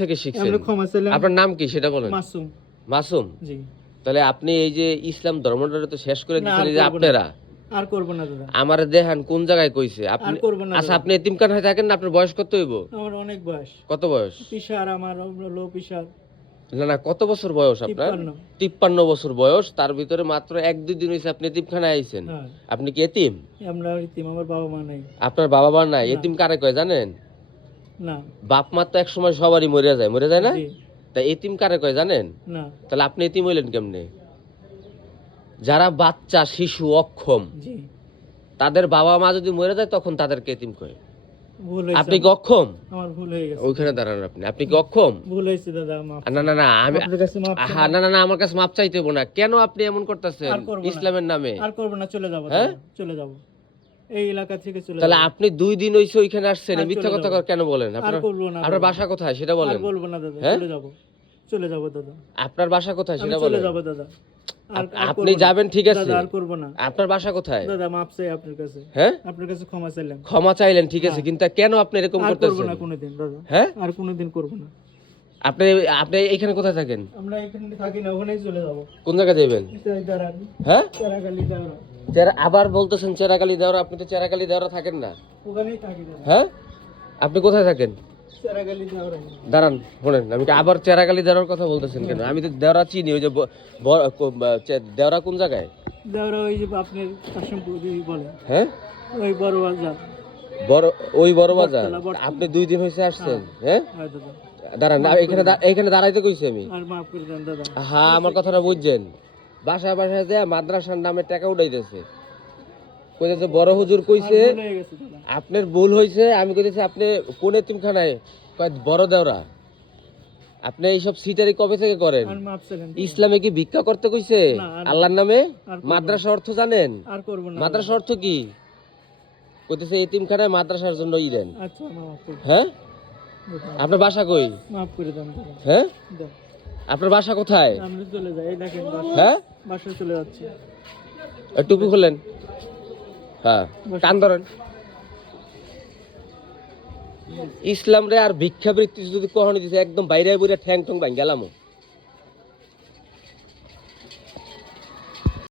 থেকে শিখছেন? আপনার নাম কি সেটা বলেন। মাসুম। মাসুম? জি। তাহলে আপনি এই যে ইসলাম ধর্মটা তো শেষ করে দিচ্ছেন এই যে আপনারা। আর করব না দাদা। আমারে দেখান কোন জায়গায় কইছে আপনি? আর করব না। আচ্ছা, আপনি এতিমখানায় থাকেন না? আপনার বয়স কত হইব? আমার অনেক বয়স। কত বয়স? প্রেসার আমার লো প্রেসার। না না, কত বছর বয়স আপনার? 53 বছর বয়স। তার ভিতরে মাত্র 1-2 দিন হইছে আপনি এতিমখানায় আইছেন। আপনি কি এতিম? আমরা এতিম, আমার বাবা মা নাই। আপনার বাবা মা নাই? এতিম কারে কয় জানেন? না। বাপ মা তো একসময় সবারই মরে যায় না? তাই এতিম কারে কয় জানেন? না। তাহলে আপনি এতিম হইলেন কেমনে? যারা বাচ্চা, শিশু, অক্ষম, তাদের বাবা মা যদি মরে যায় তখন তাদেরকে এতিম কয়। আপনি কি অক্ষম? আমার ভুল হয়ে গেছে। ওইখানে দাঁড়ান আপনি। আপনি কি অক্ষম? ভুল হয়েছে দাদা, মাফ। না না না, আমি আপনার কাছে মাফ। হ্যাঁ, না না না, আমার কাছে মাপ চাইতে হবে না। কেন আপনি এমন করতেছেন ইসলামের নামে? আর করব না, চলে যাব। হ্যাঁ, চলে যাব, এই এলাকা থেকে চলে যাব। তাহলে আপনি 2 দিন হইছে ওইখানে আসছেন, মিথ্যা কথা কেন বলেন? আপনার বাসা কোথায় সেটা বলেন। আর বলবো না দাদা, চলে যাব। চলে যাব দাদা। আপনার বাসা কোথায় সেটা বলেন। চলে যাব দাদা। আপনি যাবেন ঠিক আছে, দাদা আর করব না। আপনার বাসা কোথায়? দাদা মাফ চাই আপনার কাছে। হ্যাঁ, আপনার কাছে ক্ষমা চাইলাম। ক্ষমা চাইলেন ঠিক আছে, কিন্তু কেন আপনি এরকম করতেছেন? করব না কোনোদিন দাদা। হ্যাঁ, আর কোনোদিন করব না। আপনি আপনি এখানে কোথায় থাকেন? আমরা এখানে থাকি না, ওখানেই চলে যাব। কোন জায়গায় যাবেন? হ্যাঁ, চেরাগালি দেওরা। আবার বলতেছেন চেরাগালি দেওরা? আপনি তো চেরাগালি দেওরা থাকেন না। ওখানেই থাকি দাদা। হ্যাঁ, আপনি কোথায় থাকেন? চেরাগালি দেওরা। দাঁড়ান, শুনেন, আমি আবার চেরাগালি দেওরার কথা বলতেছেন কেন? আমি তো দেওরা চিনি। ওই যে দেওরা কোন জায়গায়? দেওরা ওই যে আপনার কাশিমপুর বলে। হ্যাঁ, ওই বড় বাজার। ওই বড় বাজার। আপনি 2 দিন হইছে আসছেন? হ্যাঁ, দাঁড়ান, এখানে দাঁড়াইতে কইছি আমি। আর মাফ করে দেন দাদা। হ্যাঁ, আমার কথাটা বুঝছেন। বাসায় বাসায় যে মাদ্রাসার নামে টাকা উঠাইতেছে, কইতেছে বড় হুজুর কইছে আপনার ভুল হইছে। আমি কইতেছি আপনি কোন এতিমখানায়? কয় বড় দেওরা। আপনি এইসব সিটারি কবে থেকে করেন? ইসলামে কি ভিক্ষা করতে কইছে আল্লাহর নামে? মাদ্রাসা অর্থ জানেন? আর করব না। মাদ্রাসা অর্থ কি? কইতেছে এতিমখানায় মাদ্রাসার জন্য দেন। আচ্ছা, মাফ করে। হ্যাঁ, আপনার বাসা কই? মাফ করে দেন। হ্যাঁ, আপনার বাসা কোথায়? আমরা চলে যাই, এই দেখেন বাসা। হ্যাঁ, বাসায় চলে যাচ্ছি। টুপি খুলেন। হ্যাঁ, কান ধরেন। ইসলাম রে আর ভিক্ষাবৃত্তি যদি কখনো দিছে একদম বাইরে বাইরে ঠ্যাং ঠং ভাঙ গেলাম।